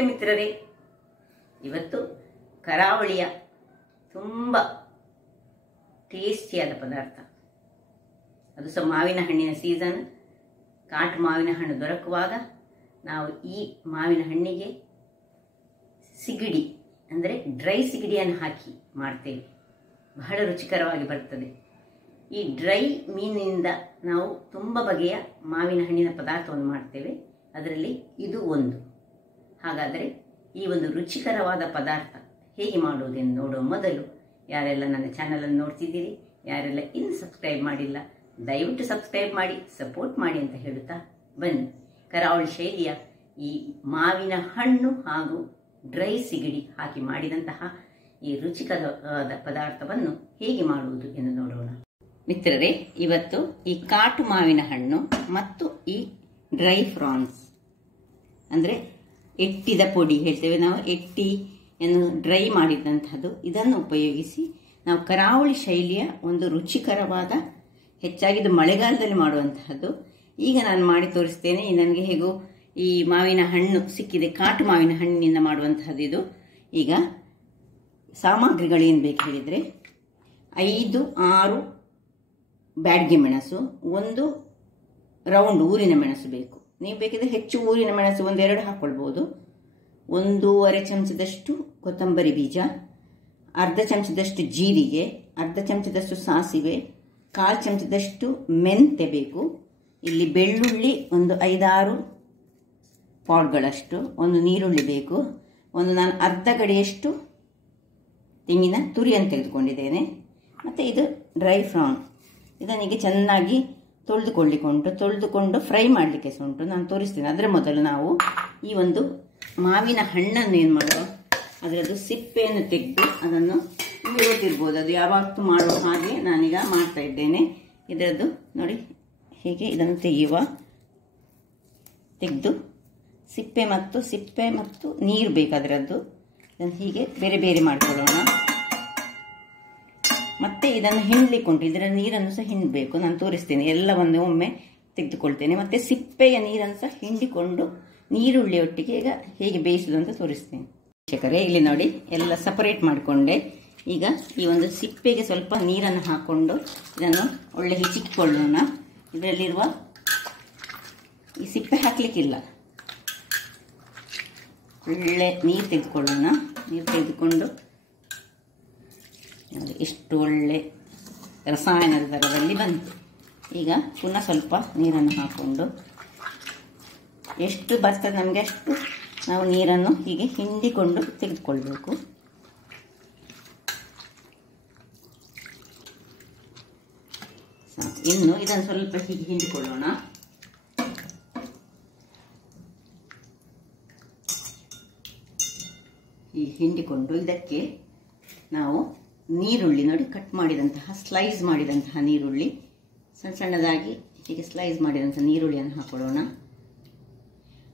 ನಮಸ್ತೆ ಮಿತ್ರರೇ. ಇವತ್ತು ಕರಾವಳಿಯ ತುಂಬ ಟೇಸ್ಟಿಯಾದ ಪದಾರ್ಥ, ಅದು ಸಹ ಮಾವಿನ ಹಣ್ಣಿನ ಸೀಸನ್. ಕಾಟು ಮಾವಿನ ಹಣ್ಣು ದೊರಕುವಾಗ ನಾವು ಈ ಮಾವಿನ ಹಣ್ಣಿಗೆ ಸಿಗಡಿ ಅಂದರೆ ಡ್ರೈ ಸಿಗಡಿಯನ್ನು ಹಾಕಿ ಮಾಡ್ತೇವೆ. ಬಹಳ ರುಚಿಕರವಾಗಿ ಬರ್ತದೆ. ಈ ಡ್ರೈ ಮೀನಿನಿಂದ ನಾವು ತುಂಬ ಬಗೆಯ ಮಾವಿನ ಹಣ್ಣಿನ ಪದಾರ್ಥವನ್ನು ಮಾಡ್ತೇವೆ. ಅದರಲ್ಲಿ ಇದು ಒಂದು. ಹಾಗಾದರೆ ಈ ಒಂದು ರುಚಿಕರವಾದ ಪದಾರ್ಥ ಹೇಗೆ ಮಾಡುವುದೆಂದು ನೋಡುವ ಮೊದಲು, ಯಾರೆಲ್ಲ ನನ್ನ ಚಾನಲನ್ನು ನೋಡ್ತಿದ್ದೀರಿ, ಯಾರೆಲ್ಲ ಇನ್ನು ಸಬ್ಸ್ಕ್ರೈಬ್ ಮಾಡಿಲ್ಲ, ದಯವಿಟ್ಟು ಸಬ್ಸ್ಕ್ರೈಬ್ ಮಾಡಿ, ಸಪೋರ್ಟ್ ಮಾಡಿ ಅಂತ ಹೇಳುತ್ತಾ ಬನ್ನಿ ಕರಾವಳಿ ಶೈಲಿಯ ಈ ಮಾವಿನ ಹಣ್ಣು ಹಾಗೂ ಡ್ರೈ ಸಿಗಡಿ ಹಾಕಿ ಮಾಡಿದಂತಹ ಈ ರುಚಿಕರವಾದ ಪದಾರ್ಥವನ್ನು ಹೇಗೆ ಮಾಡುವುದು ಎಂದು ನೋಡೋಣ. ಮಿತ್ರರೇ, ಇವತ್ತು ಈ ಕಾಟು ಮಾವಿನ ಹಣ್ಣು ಮತ್ತು ಈ ಡ್ರೈ ಫ್ರಾನ್ಸ್ ಅಂದರೆ ಎಟ್ಟಿದ ಪೊಡಿ ಹೇಳ್ತೇವೆ ನಾವು, ಎಟ್ಟಿಯನ್ನು ಡ್ರೈ ಮಾಡಿದಂಥದ್ದು, ಇದನ್ನು ಉಪಯೋಗಿಸಿ ನಾವು ಕರಾವಳಿ ಶೈಲಿಯ ಒಂದು ರುಚಿಕರವಾದ, ಹೆಚ್ಚಾಗಿದ್ದು ಮಳೆಗಾಲದಲ್ಲಿ ಮಾಡುವಂತಹದ್ದು ಈಗ ನಾನು ಮಾಡಿ ತೋರಿಸ್ತೇನೆ. ನನಗೆ ಹೇಗೋ ಈ ಮಾವಿನ ಹಣ್ಣು ಸಿಕ್ಕಿದೆ, ಕಾಟು ಮಾವಿನ ಹಣ್ಣಿನಿಂದ ಮಾಡುವಂತಹದ್ದು ಇದು. ಈಗ ಸಾಮಗ್ರಿಗಳೇನು ಬೇಕು ಹೇಳಿದರೆ, 5-6 ಬ್ಯಾಡ್ಗೆ ಮೆಣಸು, ಒಂದು ರೌಂಡ್ ಊರಿನ ಮೆಣಸು ಬೇಕು. ನೀವು ಬೇಕಿದ್ರೆ ಹೆಚ್ಚು ಊರಿನ ಮೆಣಸು 1-2 ಹಾಕ್ಕೊಳ್ಬೋದು. 1/2 ಚಮಚದಷ್ಟು ಕೊತ್ತಂಬರಿ ಬೀಜ, ಅರ್ಧ ಚಮಚದಷ್ಟು ಜೀರಿಗೆ, ಅರ್ಧ ಚಮಚದಷ್ಟು ಸಾಸಿವೆ, 1/4 ಚಮಚದಷ್ಟು ಮೆಂತೆ ಬೇಕು. ಇಲ್ಲಿ ಬೆಳ್ಳುಳ್ಳಿ ಒಂದು 5-6 ಪಾಟ್ಗಳಷ್ಟು, ಒಂದು ನೀರುಳ್ಳಿ ಬೇಕು, ನಾನು ಅರ್ಧ ಗಡಿಯಷ್ಟು ತೆಂಗಿನ ತುರಿಯನ್ನು ತೆಗೆದುಕೊಂಡಿದ್ದೇನೆ. ಮತ್ತು ಇದು ಡ್ರೈ ಫ್ರಾನ್, ಇದನಿಗೆ ಚೆನ್ನಾಗಿ ತೊಳೆದುಕೊಂಡು ಫ್ರೈ ಮಾಡಲಿಕ್ಕೆ ಸಹ ಉಂಟು, ನಾನು ತೋರಿಸ್ತೇನೆ. ಅದರ ಮೊದಲು ನಾವು ಈ ಒಂದು ಮಾವಿನ ಹಣ್ಣನ್ನು ಏನು ಮಾಡುವ, ಅದರದ್ದು ಸಿಪ್ಪೆಯನ್ನು ತೆಗೆದು ಅದನ್ನು ಗೊತ್ತಿರ್ಬೋದು, ಅದು ಯಾವತ್ತೂ ಮಾಡುವ ಹಾಗೆ ನಾನೀಗ ಮಾಡ್ತಾ ಇದ್ದೇನೆ. ಇದರದ್ದು ನೋಡಿ ಹೇಗೆ ಇದನ್ನು ತೆಗೆದು ಸಿಪ್ಪೆ ಮತ್ತು ನೀರು ಬೇಕಾದ್ರದ್ದು ಇದನ್ನು ಹೀಗೆ ಬೇರೆ ಬೇರೆ ಮಾಡಿಕೊಳ್ಳೋಣ. ಮತ್ತೆ ಇದನ್ನು ಹಿಂಡ್ಲಿಕ್ಕುಂಟು, ಇದರ ನೀರನ್ನು ಸಹ ಹಿಂಡಬೇಕು, ನಾನು ತೋರಿಸ್ತೇನೆ. ಎಲ್ಲವನ್ನು ಒಮ್ಮೆ ತೆಗೆದುಕೊಳ್ತೇನೆ. ಮತ್ತೆ ಸಿಪ್ಪೆಯ ನೀರನ್ನು ಸಹ ಹಿಂಡಿಕೊಂಡು ನೀರುಳ್ಳಿಯೊಟ್ಟಿಗೆ ಈಗ ಹೇಗೆ ಬೇಯಿಸುವುದು ಅಂತ ತೋರಿಸ್ತೇನೆ. ವೀಕ್ಷಕರೇ, ಇಲ್ಲಿ ನೋಡಿ ಎಲ್ಲ ಸಪರೇಟ್ ಮಾಡಿಕೊಂಡೆ. ಈಗ ಈ ಒಂದು ಸಿಪ್ಪೆಗೆ ಸ್ವಲ್ಪ ನೀರನ್ನು ಹಾಕ್ಕೊಂಡು ಇದನ್ನು ಒಳ್ಳೆ ಹಿಚಿಕೊಳ್ಳೋಣ. ಇದರಲ್ಲಿರುವ ಈ ಸಿಪ್ಪೆ ಹಾಕಲಿಕ್ಕಿಲ್ಲ, ಒಳ್ಳೆ ನೀರು ತೆಗೆದುಕೊಳ್ಳೋಣ. ನೀರು ತೆಗೆದುಕೊಂಡು ನೋಡಿ ಎಷ್ಟು ಒಳ್ಳೆ ರಸಾಯನದ ದರದಲ್ಲಿ ಬಂತು. ಈಗ ಪುನಃ ಸ್ವಲ್ಪ ನೀರನ್ನು ಹಾಕ್ಕೊಂಡು ಎಷ್ಟು ಬರ್ತದೆ ನಮಗೆ ಅಷ್ಟು ನಾವು ನೀರನ್ನು ಹೀಗೆ ಹಿಂಡಿಕೊಂಡು ತೆಗೆದುಕೊಳ್ಬೇಕು. ಇನ್ನು ಇದನ್ನು ಸ್ವಲ್ಪ ಹೀಗೆ ಹಿಂಡಿಕೊಳ್ಳೋಣ. ಈ ಹಿಂಡಿಕೊಂಡು ಇದಕ್ಕೆ ನಾವು ನೀರುಳ್ಳಿ ನೋಡಿ ಕಟ್ ಮಾಡಿದಂತಹ, ಸ್ಲೈಸ್ ಮಾಡಿದಂತಹ ನೀರುಳ್ಳಿ, ಸಣ್ಣ ಸಣ್ಣದಾಗಿ ಹೀಗೆ ಸ್ಲೈಸ್ ಮಾಡಿದಂತಹ ನೀರುಳ್ಳಿಯನ್ನು ಹಾಕೊಳ್ಳೋಣ.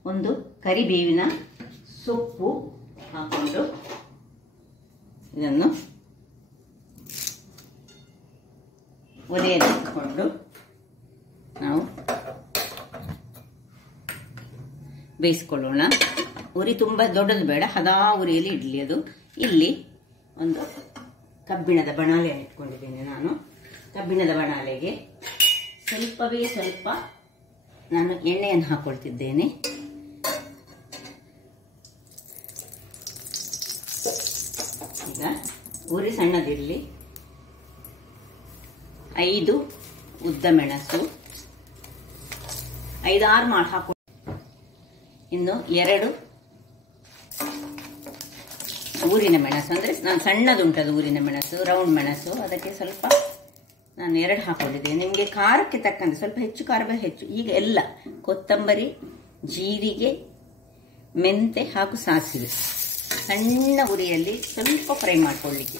ಒಂದು ಕರಿಬೇವಿನ ಸೊಪ್ಪು ಹಾಕೊಂಡು ಇದನ್ನು ಒಲೆಯಲ್ಲಿಟ್ಟುಕೊಂಡು ನಾವು ಬೇಯಿಸ್ಕೊಳ್ಳೋಣ. ಉರಿ ತುಂಬ ದೊಡ್ಡದು ಬೇಡ, ಹದಾ ಉರಿಯಲ್ಲಿ ಇಡಲಿ ಅದು. ಇಲ್ಲಿ ಒಂದು ಕಬ್ಬಿಣದ ಬಣಾಲೆಯನ್ನು ಇಟ್ಕೊಂಡಿದ್ದೇನೆ ನಾನು. ಕಬ್ಬಿಣದ ಬಣಾಲೆಗೆ ಸ್ವಲ್ಪವೇ ಸ್ವಲ್ಪ ನಾನು ಎಣ್ಣೆಯನ್ನು ಹಾಕೊಳ್ತಿದ್ದೇನೆ. ಈಗ ಉರಿ ಸಣ್ಣದಿರಲಿ. 5 ಉದ್ದ ಮೆಣಸು, 5-6 ಮಾಡಿ ಹಾಕೊ. ಇನ್ನು 2 ಊರಿನ ಮೆಣಸು, ಅಂದರೆ ನಾನು ಸಣ್ಣದುಂಟದು ಊರಿನ ಮೆಣಸು, ರೌಂಡ್ ಮೆಣಸು, ಅದಕ್ಕೆ ಸ್ವಲ್ಪ ನಾನು 2 ಹಾಕೊಂಡಿದ್ದೇನೆ. ನಿಮಗೆ ಖಾರಕ್ಕೆ ತಕ್ಕಂತೆ ಸ್ವಲ್ಪ ಹೆಚ್ಚು ಖಾರ ಹೆಚ್ಚು. ಈಗ ಎಲ್ಲ ಕೊತ್ತಂಬರಿ, ಜೀರಿಗೆ, ಮೆಂತೆ ಹಾಗೂ ಸಾಸಿವೆ ಸಣ್ಣ ಉರಿಯಲ್ಲಿ ಸ್ವಲ್ಪ ಫ್ರೈ ಮಾಡಿಕೊಳ್ಳಿಕ್ಕೆ.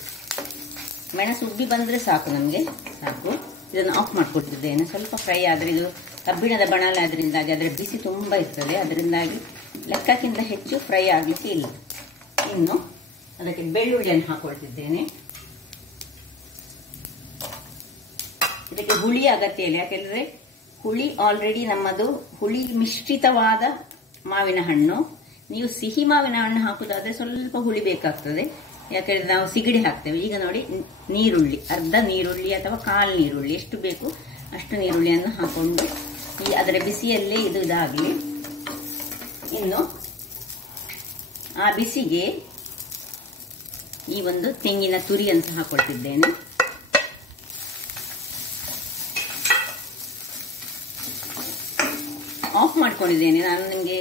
ಮೆಣಸು ಉಬ್ಬಿ ಬಂದರೆ ಸಾಕು, ನಮಗೆ ಸಾಕು. ಇದನ್ನು ಆಫ್ ಮಾಡಿಕೊಟ್ಟಿದ್ದೇನೆ. ಸ್ವಲ್ಪ ಫ್ರೈ ಆದರೆ, ಇದು ಕಬ್ಬಿಣದ ಬಣಾಲೆ ಅದರಿಂದಾಗಿ ಅದರ ಬಿಸಿ ತುಂಬ ಇರ್ತದೆ, ಅದರಿಂದಾಗಿ ಲೆಕ್ಕಕ್ಕಿಂತ ಹೆಚ್ಚು ಫ್ರೈ ಆಗಲಿಕ್ಕೆ ಇಲ್ಲ. ಇನ್ನು ಅದಕ್ಕೆ ಬೆಳ್ಳುಳ್ಳಿಯನ್ನು ಹಾಕೊಳ್ತಿದ್ದೇನೆ. ಇದಕ್ಕೆ ಹುಳಿ ಅಗತ್ಯ ಇಲ್ಲ, ಯಾಕೆಂದರೆ ಹುಳಿ ಆಲ್ರೆಡಿ ನಮ್ಮದು ಹುಳಿ ಮಿಶ್ರಿತವಾದ ಮಾವಿನ ಹಣ್ಣು. ನೀವು ಸಿಹಿ ಮಾವಿನ ಹಣ್ಣು ಹಾಕುದಾದ್ರೆ ಸ್ವಲ್ಪ ಹುಳಿ ಬೇಕಾಗ್ತದೆ, ಯಾಕಂದ್ರೆ ನಾವು ಸಿಗಡಿ ಹಾಕ್ತೇವೆ. ಈಗ ನೋಡಿ, ನೀರುಳ್ಳಿ, ಅರ್ಧ ನೀರುಳ್ಳಿ ಅಥವಾ ಕಾಲು ನೀರುಳ್ಳಿ, ಎಷ್ಟು ಬೇಕು ಅಷ್ಟು ನೀರುಳ್ಳಿಯನ್ನು ಹಾಕೊಂಡು ಅದರ ಬಿಸಿಯಲ್ಲೇ ಇದು ಇದಾಗಲಿ. ಇನ್ನು ಆ ಬಿಸಿಗೆ ಈ ಒಂದು ತೆಂಗಿನ ತುರಿಯನ್ನು ಹಾಕೊಳ್ತಿದ್ದೇನೆ. ಆಫ್ ಮಾಡ್ಕೊಂಡಿದ್ದೇನೆ. ನಾನು ನಿಮಗೆ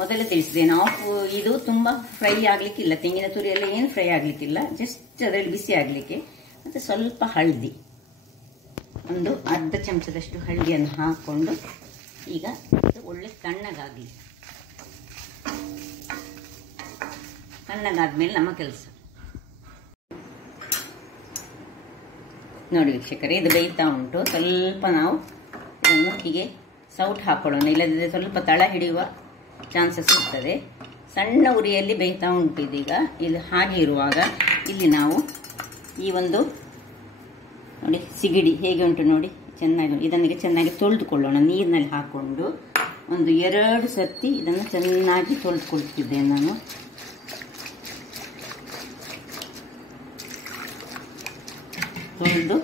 ಮೊದಲೇ ತಿಳಿಸಿದ್ದೇನೆ, ಇದು ತುಂಬಾ ಫ್ರೈ ಆಗ್ಲಿಕ್ಕಿಲ್ಲ, ತೆಂಗಿನ ತುರಿ ಎಲ್ಲ ಏನು ಫ್ರೈ ಆಗ್ಲಿಕ್ಕಿಲ್ಲ, ಜಸ್ಟ್ ಅದರಲ್ಲಿ ಬಿಸಿ ಆಗ್ಲಿಕ್ಕೆ. ಮತ್ತೆ ಸ್ವಲ್ಪ ಹಳದಿ, ಒಂದು ಅರ್ಧ ಚಮಚದಷ್ಟು ಹಳದಿಯನ್ನು ಹಾಕೊಂಡು ಈಗ ಒಳ್ಳೆ ತಣ್ಣಗಾಗಲಿ. ತಣ್ಣಗಾದ್ಮೇಲೆ ನಮ್ಮ ಕೆಲಸ ನೋಡಿ ವೀಕ್ಷಕರೇ, ಇದು ಬೇಯ್ತಾ ಉಂಟು. ಸ್ವಲ್ಪ ನಾವು ಇದನ್ನು ಹೀಗೆ ಸೌಟ್ ಹಾಕೊಳ್ಳೋಣ, ಇಲ್ಲದಿದ್ದರೆ ಸ್ವಲ್ಪ ತಳ ಹಿಡಿಯುವ ಚಾನ್ಸಸ್ ಇರ್ತದೆ. ಸಣ್ಣ ಉರಿಯಲ್ಲಿ ಬೇಯ್ತಾ ಉಂಟು ಇದೀಗ. ಇದು ಹಾಗೆ ಇರುವಾಗ ಇಲ್ಲಿ ನಾವು ಈ ಒಂದು ನೋಡಿ ಸಿಗಡಿ ಹೇಗೆ ಉಂಟು ನೋಡಿ, ಚೆನ್ನಾಗಿ ಇದನ್ನಿಗೆ ಚೆನ್ನಾಗಿ ತೊಳೆದುಕೊಳ್ಳೋಣ. ನೀರಿನಲ್ಲಿ ಹಾಕೊಂಡು ಒಂದು 2 ಸರ್ತಿ ಇದನ್ನು ಚೆನ್ನಾಗಿ ತೊಳೆದುಕೊಳ್ತಿದ್ದೇನೆ ನಾನು. ತೊಳೆದು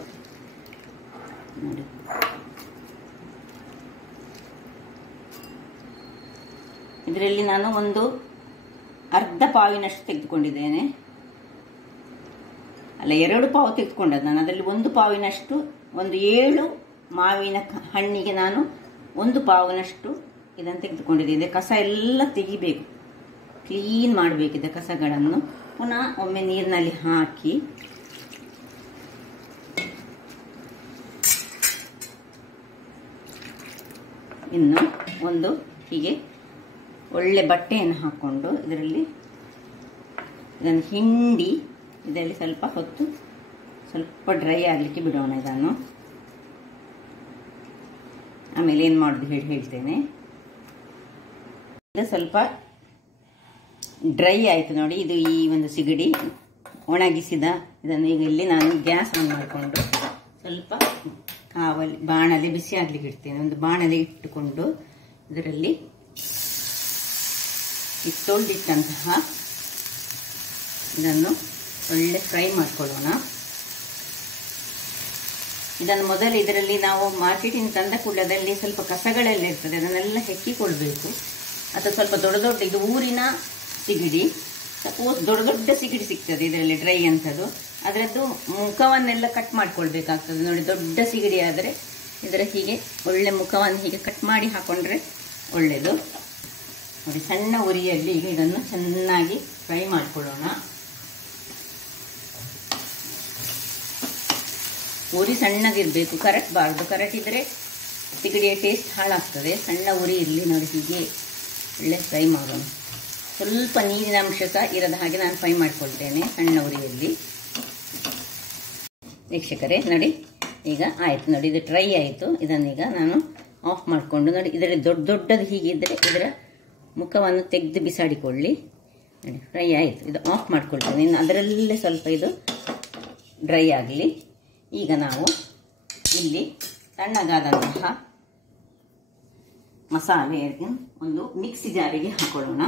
ನೋಡಿ, ಇದರಲ್ಲಿ ನಾನು ಒಂದು ಅರ್ಧ ಪಾವಿನಷ್ಟು ತೆಗೆದುಕೊಂಡಿದ್ದೇನೆ. ಅಲ್ಲ, 2 ಪಾವು ತೆಗೆದುಕೊಂಡದ್ದು ನಾನು. ಅದರಲ್ಲಿ 1 ಪಾವಿನಷ್ಟು, ಒಂದು 7 ಮಾವಿನ ಹಣ್ಣಿಗೆ ನಾನು 1 ಪಾವಿನಷ್ಟು ಇದನ್ನು ತೆಗೆದುಕೊಂಡಿದ್ದೆ. ಕಸ ಎಲ್ಲ ತೆಗಿಬೇಕು, ಕ್ಲೀನ್ ಮಾಡಬೇಕಿದೆ ಕಸಗಳನ್ನು. ಪುನಃ ಒಮ್ಮೆ ನೀರಿನಲ್ಲಿ ಹಾಕಿ ಇನ್ನು ಒಂದು ಹೀಗೆ ಒಳ್ಳೆ ಬಟ್ಟೆಯನ್ನು ಹಾಕ್ಕೊಂಡು ಇದರಲ್ಲಿ ಇದನ್ನು ಹಿಂಡಿ ಇದರಲ್ಲಿ ಸ್ವಲ್ಪ ಹೊತ್ತು ಸ್ವಲ್ಪ ಡ್ರೈ ಆಗಲಿಕ್ಕೆ ಬಿಡೋಣ ಇದನ್ನು. ಆಮೇಲೆ ಏನು ಮಾಡೋದು ಹೇಳ್ತೇನೆ. ಇದು ಸ್ವಲ್ಪ ಡ್ರೈ ಆಯಿತು ನೋಡಿ, ಇದು ಈ ಒಂದು ಸಿಗಡಿ ಒಣಗಿಸಿದ ಇದನ್ನು ಈಗ ಇಲ್ಲಿ ನಾನು ಗ್ಯಾಸ್ ಆನ್ ಮಾಡಿಕೊಂಡು ಸ್ವಲ್ಪ ಬಾಣಲೆ ಬಿಸಿ ಆಗ್ಲಿಕ್ಕೆ ಇಡ್ತೇನೆ. ಒಂದು ಬಾಣಲೆ ಇಟ್ಟುಕೊಂಡು ಇದರಲ್ಲಿ ತೊಳೆದಿಟ್ಟಂತಹ ಇದನ್ನು ಒಳ್ಳೆ ಫ್ರೈ ಮಾಡ್ಕೊಳ್ಳೋಣ. ಇದನ್ನು ಮೊದಲು ಇದರಲ್ಲಿ ನಾವು ಮಾರ್ಕೆಟಿಂದ ತಂದ ಕೂಡಲೇ ಅದರಲ್ಲಿ ಸ್ವಲ್ಪ ಕಸಗಳೆಲ್ಲ ಇರ್ತದೆ, ಅದನ್ನೆಲ್ಲ ಹೆಕ್ಕಿಕೊಳ್ಬೇಕು. ಅಥವಾ ಸ್ವಲ್ಪ ದೊಡ್ಡ ಇದು ಊರಿನ ಸಿಗಡಿ, ಸಪೋಸ್ ದೊಡ್ಡ ಸಿಗಡಿ ಸಿಗ್ತದೆ ಇದರಲ್ಲಿ ಡ್ರೈ ಅಂತದ್ದು, ಅದರದ್ದು ಮುಖವನ್ನೆಲ್ಲ ಕಟ್ ಮಾಡ್ಕೊಳ್ಬೇಕಾಗ್ತದೆ ನೋಡಿ. ದೊಡ್ಡ ಸಿಗಡಿ ಆದರೆ ಇದರ ಹೀಗೆ ಒಳ್ಳೆ ಮುಖವನ್ನು ಹೀಗೆ ಕಟ್ ಮಾಡಿ ಹಾಕೊಂಡ್ರೆ ಒಳ್ಳೆಯದು ನೋಡಿ. ಸಣ್ಣ ಉರಿಯಲ್ಲಿ ಈಗ ಇದನ್ನು ಚೆನ್ನಾಗಿ ಫ್ರೈ ಮಾಡ್ಕೊಳ್ಳೋಣ. ಉರಿ ಸಣ್ಣಗಿರಬೇಕು, ಕರಟಬಾರ್ದು. ಕರಟಿದ್ರೆ ಸಿಗಡಿಯ ಟೇಸ್ಟ್ ಹಾಳಾಗ್ತದೆ. ಸಣ್ಣ ಉರಿ ಇರಲಿ ನೋಡಿ, ಹೀಗೆ ಒಳ್ಳೆ ಫ್ರೈ ಮಾಡೋಣ. ಸ್ವಲ್ಪ ನೀರಿನ ಅಂಶ ಸಹ ಇರದ ಹಾಗೆ ನಾನು ಫ್ರೈ ಮಾಡ್ಕೊಳ್ತೇನೆ ಸಣ್ಣ ಉರಿಯಲ್ಲಿ. ವೀಕ್ಷಕರೇ ನೋಡಿ, ಈಗ ಆಯಿತು ನೋಡಿ, ಇದು ಡ್ರೈ ಆಯಿತು. ಇದನ್ನೀಗ ನಾನು ಆಫ್ ಮಾಡಿಕೊಂಡು ನೋಡಿ, ಇದರಲ್ಲಿ ದೊಡ್ಡದು ಹೀಗಿದ್ದರೆ ಇದರ ಮುಖವನ್ನು ತೆಗೆದು ಬಿಸಾಡಿಕೊಳ್ಳಿ ನೋಡಿ. ಫ್ರೈ ಆಯಿತು, ಇದು ಆಫ್ ಮಾಡ್ಕೊಳ್ತೇನೆ. ಇನ್ನು ಅದರಲ್ಲೇ ಸ್ವಲ್ಪ ಇದು ಡ್ರೈ ಆಗಲಿ. ಈಗ ನಾವು ಇಲ್ಲಿ ತಣ್ಣಗಾದಂತಹ ಮಸಾಲೆ ಒಂದು ಮಿಕ್ಸಿ ಜಾರಿಗೆ ಹಾಕೊಳ್ಳೋಣ.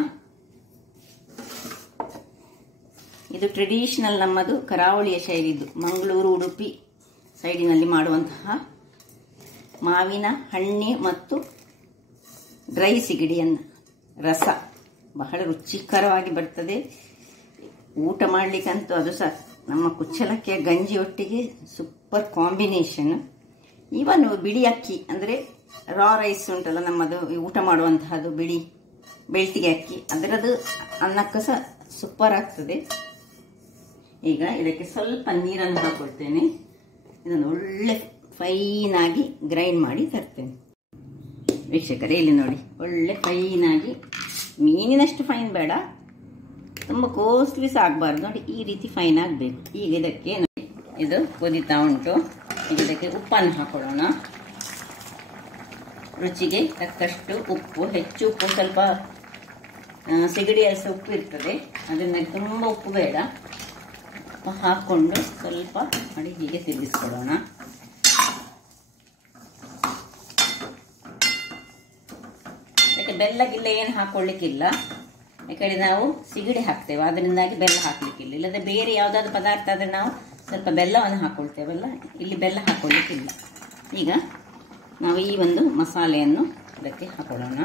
ಇದು ಟ್ರೆಡಿಷನಲ್, ನಮ್ಮದು ಕರಾವಳಿಯ ಶೈಲಿದ್ದು, ಮಂಗಳೂರು ಉಡುಪಿ ಸೈಡಿನಲ್ಲಿ ಮಾಡುವಂತಹ ಮಾವಿನ ಹಣ್ಣೆ ಮತ್ತು ಡ್ರೈ ಸಿಗಡಿಯನ್ನು ರಸ ಬಹಳ ರುಚಿಕರವಾಗಿ ಬರ್ತದೆ. ಊಟ ಮಾಡಲಿಕ್ಕಂತೂ ಅದು ಸಹ ನಮ್ಮ ಕುಚ್ಚಲಕ್ಕಿಯ ಗಂಜಿಯೊಟ್ಟಿಗೆ ಸೂಪರ್ ಕಾಂಬಿನೇಷನ್. ಇವನ್ ಬಿಳಿ ಅಕ್ಕಿ ಅಂದರೆ ರಾ ರೈಸ್ ಉಂಟಲ್ಲ ನಮ್ಮದು ಊಟ ಮಾಡುವಂತಹದ್ದು, ಬಿಳಿ ಬೆಳ್ತಿಗೆ ಅಕ್ಕಿ, ಅದರದ್ದು ಅನ್ನಕ್ಕೆ ಸಹ ಸೂಪರ್ ಆಗ್ತದೆ. ಈಗ ಇದಕ್ಕೆ ಸ್ವಲ್ಪ ನೀರನ್ನು ಹಾಕೊಳ್ತೇನೆ. ಇದನ್ನು ಒಳ್ಳೆ ಫೈನಾಗಿ ಗ್ರೈಂಡ್ ಮಾಡಿ ತರ್ತೇನೆ. ವೀಕ್ಷಕರೇ ಇಲ್ಲಿ ನೋಡಿ, ಒಳ್ಳೆ ಫೈನಾಗಿ, ಮೀನಿನಷ್ಟು ಫೈನ್ ಬೇಡ, ತುಂಬ ಕೋಸ್ಟ್ಲಿ ಸಹ ಆಗಬಾರ್ದು ನೋಡಿ, ಈ ರೀತಿ ಫೈನ್ ಆಗಬೇಕು. ಈಗ ಇದಕ್ಕೆ ಇದು ಕುದೀತಾ ಉಂಟು. ಈಗ ಇದಕ್ಕೆ ಉಪ್ಪನ್ನು ಹಾಕೊಳ್ಳೋಣ. ರುಚಿಗೆ ತಕ್ಕಷ್ಟು ಉಪ್ಪು, ಹೆಚ್ಚು ಉಪ್ಪು, ಸ್ವಲ್ಪ ಸಿಗಡಿಯಲ್ಲಿ ಸಹ ಉಪ್ಪು ಇರ್ತದೆ, ಅದರಿಂದ ತುಂಬ ಉಪ್ಪು ಬೇಡ. ಉಪ್ಪು ಹಾಕ್ಕೊಂಡು ಸ್ವಲ್ಪ ಮಾಡಿ ಹೀಗೆ ತಿರುಗಿಸ್ಕೊಳ್ಳೋಣ. ಅದಕ್ಕೆ ಬೆಲ್ಲಗಿಲ್ಲ ಏನು ಹಾಕೊಳ್ಳಿಕ್ಕಿಲ್ಲ, ಯಾಕಂದರೆ ನಾವು ಸಿಗಡಿ ಹಾಕ್ತೇವೆ, ಅದರಿಂದಾಗಿ ಬೆಲ್ಲ ಹಾಕಲಿಕ್ಕಿಲ್ಲ. ಇಲ್ಲದೆ ಬೇರೆ ಯಾವುದಾದ್ರು ಪದಾರ್ಥ ಆದರೆ ನಾವು ಸ್ವಲ್ಪ ಬೆಲ್ಲವನ್ನು ಹಾಕ್ಕೊಳ್ತೇವಲ್ಲ, ಇಲ್ಲಿ ಬೆಲ್ಲ ಹಾಕ್ಕೊಳ್ಳಿಕ್ಕಿಲ್ಲ. ಈಗ ನಾವು ಈ ಒಂದು ಮಸಾಲೆಯನ್ನು ಇದಕ್ಕೆ ಹಾಕೊಳ್ಳೋಣ.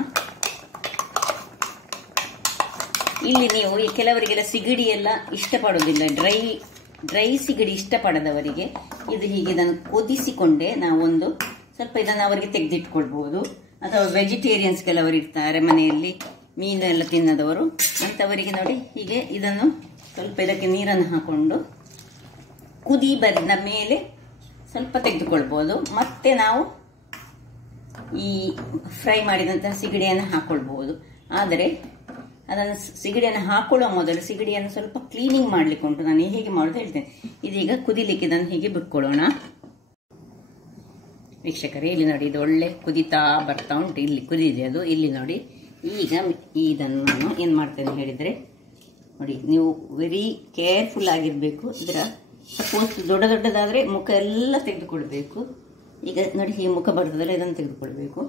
ಇಲ್ಲಿ ನೀವು ಕೆಲವರಿಗೆಲ್ಲ ಸಿಗಡಿ ಎಲ್ಲ ಇಷ್ಟಪಡೋದಿಲ್ಲ, ಡ್ರೈ ಸಿಗಡಿ ಇಷ್ಟಪಡದವರಿಗೆ ಇದು ಹೀಗೆ ಇದನ್ನು ಕುದಿಸಿಕೊಂಡೇ ನಾವೊಂದು ಸ್ವಲ್ಪ ಇದನ್ನು ಅವರಿಗೆ ತೆಗೆದಿಟ್ಕೊಳ್ಬಹುದು. ಅಥವಾ ವೆಜಿಟೇರಿಯನ್ಸ್ ಕೆಲವರು ಇರ್ತಾರೆ ಮನೆಯಲ್ಲಿ, ಮೀನು ಎಲ್ಲ ತಿನ್ನದವರು, ಅಂಥವರಿಗೆ ನೋಡಿ ಹೀಗೆ ಇದನ್ನು ಸ್ವಲ್ಪ ಇದಕ್ಕೆ ನೀರನ್ನು ಹಾಕೊಂಡು ಕುದಿ ಬಂದ ಮೇಲೆ ಸ್ವಲ್ಪ ತೆಗೆದುಕೊಳ್ಬೋದು. ಮತ್ತೆ ನಾವು ಈ ಫ್ರೈ ಮಾಡಿದಂತಹ ಸಿಗಡಿಯನ್ನು ಹಾಕ್ಕೊಳ್ಬಹುದು. ಆದರೆ ಅದನ್ನು ಸಿಗಡಿಯನ್ನು ಹಾಕೊಳ್ಳುವ ಮೊದಲು ಸಿಗಡಿಯನ್ನು ಸ್ವಲ್ಪ ಕ್ಲೀನಿಂಗ್ ಮಾಡಲಿಕ್ಕೆ ಉಂಟು. ನಾನು ಹೇಗೆ ಮಾಡೋದು ಹೇಳ್ತೇನೆ. ಇದೀಗ ಕುದಿಲಿಕ್ಕೆ ಇದನ್ನು ಹೀಗೆ ಬಿಟ್ಕೊಳ್ಳೋಣ. ವೀಕ್ಷಕರೇ, ಇಲ್ಲಿ ನೋಡಿ ಇದು ಒಳ್ಳೆ ಕುದಿತಾ ಬರ್ತಾ ಉಂಟು. ಇಲ್ಲಿ ಕುದಿದೆ ಅದು, ಇಲ್ಲಿ ನೋಡಿ. ಈಗ ಇದನ್ನು ನಾನು ಏನು ಮಾಡ್ತೇನೆ ಹೇಳಿದರೆ, ನೋಡಿ ನೀವು ವೆರಿ ಕೇರ್ಫುಲ್ ಆಗಿರಬೇಕು. ಇದರ ಸಪೋಸ್ ದೊಡ್ಡದಾದರೆ ಮುಖ ಎಲ್ಲ ತೆಗೆದುಕೊಳ್ಬೇಕು. ಈಗ ನೋಡಿ ಹೀಗೆ ಮುಖ ಬರ್ತದಲ್ಲ, ಇದನ್ನು ತೆಗೆದುಕೊಳ್ಬೇಕು.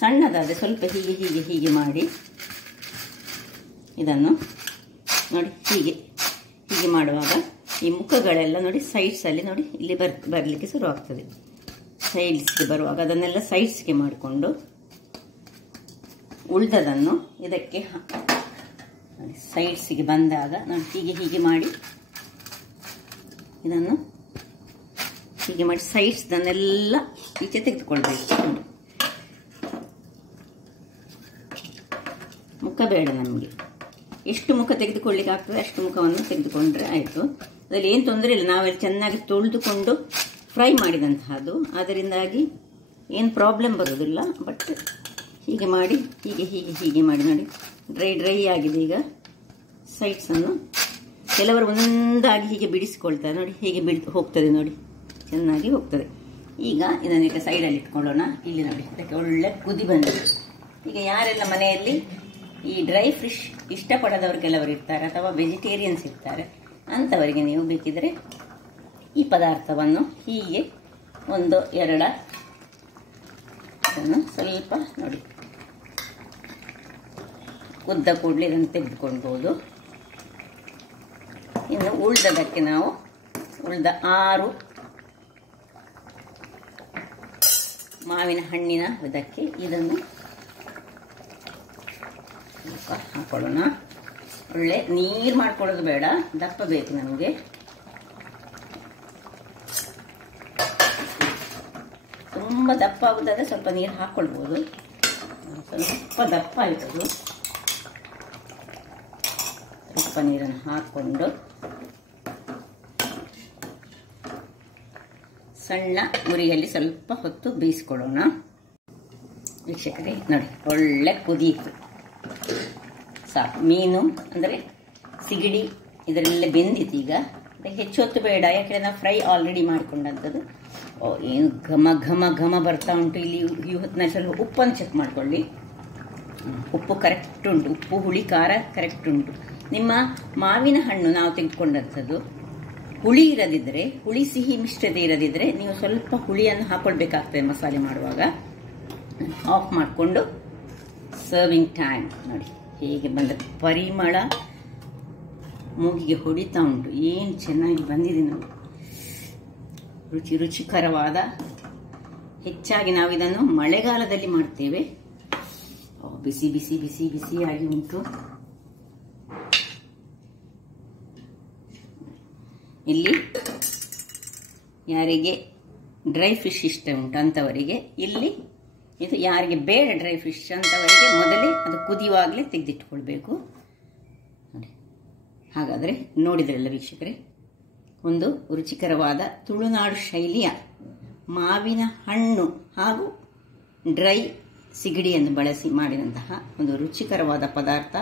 ಸಣ್ಣದಾದರೆ ಸ್ವಲ್ಪ ಹೀಗೆ ಹೀಗೆ ಹೀಗೆ ಮಾಡಿ ಇದನ್ನು ನೋಡಿ ಹೀಗೆ ಹೀಗೆ ಮಾಡುವಾಗ ಈ ಮುಖಗಳೆಲ್ಲ ನೋಡಿ ಸೈಡ್ಸಲ್ಲಿ ನೋಡಿ ಇಲ್ಲಿ ಬರಲಿಕ್ಕೆ ಶುರುವಾಗ್ತದೆ. ಸೈಡ್ಸ್ಗೆ ಬರುವಾಗ ಅದನ್ನೆಲ್ಲ ಸೈಡ್ಸ್ಗೆ ಮಾಡಿಕೊಂಡು ಉಳಿದದನ್ನು ಇದಕ್ಕೆ ಸೈಡ್ಸ್ಗೆ ಬಂದಾಗ ನೋಡಿ ಹೀಗೆ ಹೀಗೆ ಮಾಡಿ ಇದನ್ನು ಹೀಗೆ ಮಾಡಿ ಸೈಡ್ಸ್ದನ್ನೆಲ್ಲ ಈಚೆ ತೆಗೆದುಕೊಳ್ಬೇಕು. ಮುಖ ಬೇಡ ನಮಗೆ, ಎಷ್ಟು ಮುಖ ತೆಗೆದುಕೊಳ್ಳಿಕ್ಕೆ ಆಗ್ತದೆ ಅಷ್ಟು ಮುಖವನ್ನು ತೆಗೆದುಕೊಂಡ್ರೆ ಆಯಿತು. ಅದರಲ್ಲಿ ಏನು ತೊಂದರೆ ಇಲ್ಲ, ನಾವೆಲ್ಲ ಚೆನ್ನಾಗಿ ತೊಳೆದುಕೊಂಡು ಫ್ರೈ ಮಾಡಿದಂತಹದ್ದು, ಅದರಿಂದಾಗಿ ಏನು ಪ್ರಾಬ್ಲಮ್ ಬರೋದಿಲ್ಲ. ಬಟ್ ಹೀಗೆ ಮಾಡಿ ಹೀಗೆ ಹೀಗೆ ಹೀಗೆ ಮಾಡಿ ನೋಡಿ ಡ್ರೈ ಆಗಿದೆ. ಈಗ ಸೈಡ್ಸನ್ನು ಕೆಲವರು ಒಂದೊಂದಾಗಿ ಹೀಗೆ ಬಿಡಿಸಿಕೊಳ್ತಾರೆ ನೋಡಿ, ಹೇಗೆ ಹೋಗ್ತದೆ ನೋಡಿ, ಚೆನ್ನಾಗಿ ಹೋಗ್ತದೆ. ಈಗ ಇದನ್ನೀಗ ಸೈಡಲ್ಲಿ ಇಟ್ಕೊಳ್ಳೋಣ. ಇಲ್ಲಿ ನೋಡಿ ಇದಕ್ಕೆ ಒಳ್ಳೆ ಕುದಿ ಬಂದಿದೆ. ಈಗ ಯಾರೆಲ್ಲ ಮನೆಯಲ್ಲಿ ಈ ಡ್ರೈ ಫಿಶ್ ಇಷ್ಟಪಡದವರು ಕೆಲವರು ಇರ್ತಾರೆ, ಅಥವಾ ವೆಜಿಟೇರಿಯನ್ಸ್ ಇರ್ತಾರೆ, ಅಂಥವರಿಗೆ ನೀವು ಬೇಕಿದ್ರೆ ಈ ಪದಾರ್ಥವನ್ನು ಹೀಗೆ ಒಂದು ಇದನ್ನು ಸ್ವಲ್ಪ ನೋಡಿ ಉದ್ದ ಕೂಡಲೇ ಇದನ್ನು ತೆಗೆದುಕೊಳ್ಬೋದು. ಇನ್ನು ಉಳಿದದಕ್ಕೆ ನಾವು ಉಳಿದ 6 ಮಾವಿನ ಹಣ್ಣಿನ ಇದಕ್ಕೆ ಇದನ್ನು ಹಾಕೊಳ್ಳೋಣ. ಒಳ್ಳೆ ನೀರು ಮಾಡ್ಕೊಳ್ಳೋದು ಬೇಡ, ದಪ್ಪ ಬೇಕು ನಮಗೆ. ತುಂಬ ದಪ್ಪ ಆಗುದಾದ್ರೆ ಸ್ವಲ್ಪ ನೀರು ಹಾಕ್ಕೊಳ್ಬೋದು. ಸ್ವಲ್ಪ ದಪ್ಪ ಆಯ್ತದು, ಸ್ವಲ್ಪ ನೀರನ್ನು ಹಾಕ್ಕೊಂಡು ಸಣ್ಣ ಉರಿಯಲ್ಲಿ ಸ್ವಲ್ಪ ಹೊತ್ತು ಬೇಯಿಸ್ಕೊಳ್ಳೋಣ. ವೀಕ್ಷಕರೇ ನೋಡಿ ಒಳ್ಳೆ ಕುದೀತು ಸಾಕು. ಮೀನು ಅಂದರೆ ಸಿಗಡಿ ಇದರಲ್ಲೇ ಬೆಂದಿತ್ತು. ಈಗ ಹೆಚ್ಚು ಹೊತ್ತು ಬೇಡ, ಯಾಕೆಂದರೆ ನಾವು ಫ್ರೈ ಆಲ್ರೆಡಿ ಮಾಡಿಕೊಂಡಂಥದ್ದು. ಏನು ಘಮ ಘಮ ಘಮ ಬರ್ತಾ ಉಂಟು. ಇಲ್ಲಿ ಈ ಹೊತ್ತಿನಲ್ಲಿ ಸ್ವಲ್ಪ ಉಪ್ಪನ್ನು ಚೆಕ್ ಮಾಡಿಕೊಳ್ಳಿ. ಉಪ್ಪು ಕರೆಕ್ಟ್ ಉಂಟು, ಉಪ್ಪು ಹುಳಿ ಖಾರ ಕರೆಕ್ಟ್ ಉಂಟು. ನಿಮ್ಮ ಮಾವಿನ ಹಣ್ಣು ನಾವು ತೆಗೆದುಕೊಂಡಂಥದ್ದು ಹುಳಿ ಇರದಿದ್ದರೆ, ಹುಳಿ ಸಿಹಿ ಮಿಶ್ರತೆ ಇರದಿದ್ದರೆ ನೀವು ಸ್ವಲ್ಪ ಹುಳಿಯನ್ನು ಹಾಕೊಳ್ಬೇಕಾಗ್ತದೆ ಮಸಾಲೆ ಮಾಡುವಾಗ. ಆಫ್ ಮಾಡಿಕೊಂಡು ಸರ್ವಿಂಗ್ ಟೈಮ್ ನೋಡಿ ಹೇಗೆ ಬಂದ ಪರಿಮಳ ಮೂಗಿಗೆ ಹೊಡಿತಾ ಉಂಟು. ಏನು ಚೆನ್ನಾಗಿ ಬಂದಿದೆ ನೋಡಿ, ರುಚಿಕರವಾದ. ಹೆಚ್ಚಾಗಿ ನಾವು ಇದನ್ನು ಮಳೆಗಾಲದಲ್ಲಿ ಮಾಡ್ತೇವೆ. ಬಿಸಿ ಬಿಸಿ ಬಿಸಿ ಬಿಸಿಯಾಗಿ ಉಂಟು. ಇಲ್ಲಿ ಯಾರಿಗೆ ಡ್ರೈ ಫಿಶ್ ಇಷ್ಟ ಉಂಟು ಅಂಥವರಿಗೆ ಇಲ್ಲಿ ಇದು, ಯಾರಿಗೆ ಬೇಡ ಡ್ರೈ ಫಿಶ್ ಅಂಥವರಿಗೆ ಮೊದಲೇ ಅದು ಕುದಿಯುವಾಗಲೇ ತೆಗೆದಿಟ್ಕೊಳ್ಬೇಕು ನೋಡಿ. ಹಾಗಾದರೆ ನೋಡಿದ್ರಲ್ಲ ವೀಕ್ಷಕರೇ, ಒಂದು ರುಚಿಕರವಾದ ತುಳುನಾಡು ಶೈಲಿಯ ಮಾವಿನ ಹಣ್ಣು ಹಾಗೂ ಡ್ರೈ ಸಿಗಡಿಯನ್ನು ಬಳಸಿ ಮಾಡಿದಂತಹ ಒಂದು ರುಚಿಕರವಾದ ಪದಾರ್ಥ.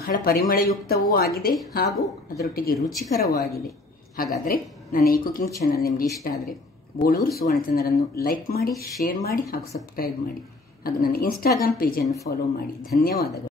ಬಹಳ ಪರಿಮಳಯುಕ್ತವೂ ಆಗಿದೆ ಹಾಗೂ ಅದರೊಟ್ಟಿಗೆ ರುಚಿಕರವೂ ಆಗಿದೆ. ಹಾಗಾದರೆ ನನ್ನ ಈ ಕುಕಿಂಗ್ ಚಾನಲ್ ನಿಮಗೆ ಇಷ್ಟ ಆದರೆ ಬೋಳೂರು ಸುವರ್ಣಚಂದ್ರನ್ನು ಲೈಕ್ ಮಾಡಿ, ಶೇರ್ ಮಾಡಿ ಹಾಗೂ ಸಬ್ಸ್ಕ್ರೈಬ್ ಮಾಡಿ ಹಾಗೂ ನನ್ನ ಇನ್ಸ್ಟಾಗ್ರಾಮ್ ಪೇಜನ್ನು ಫಾಲೋ ಮಾಡಿ. ಧನ್ಯವಾದಗಳು.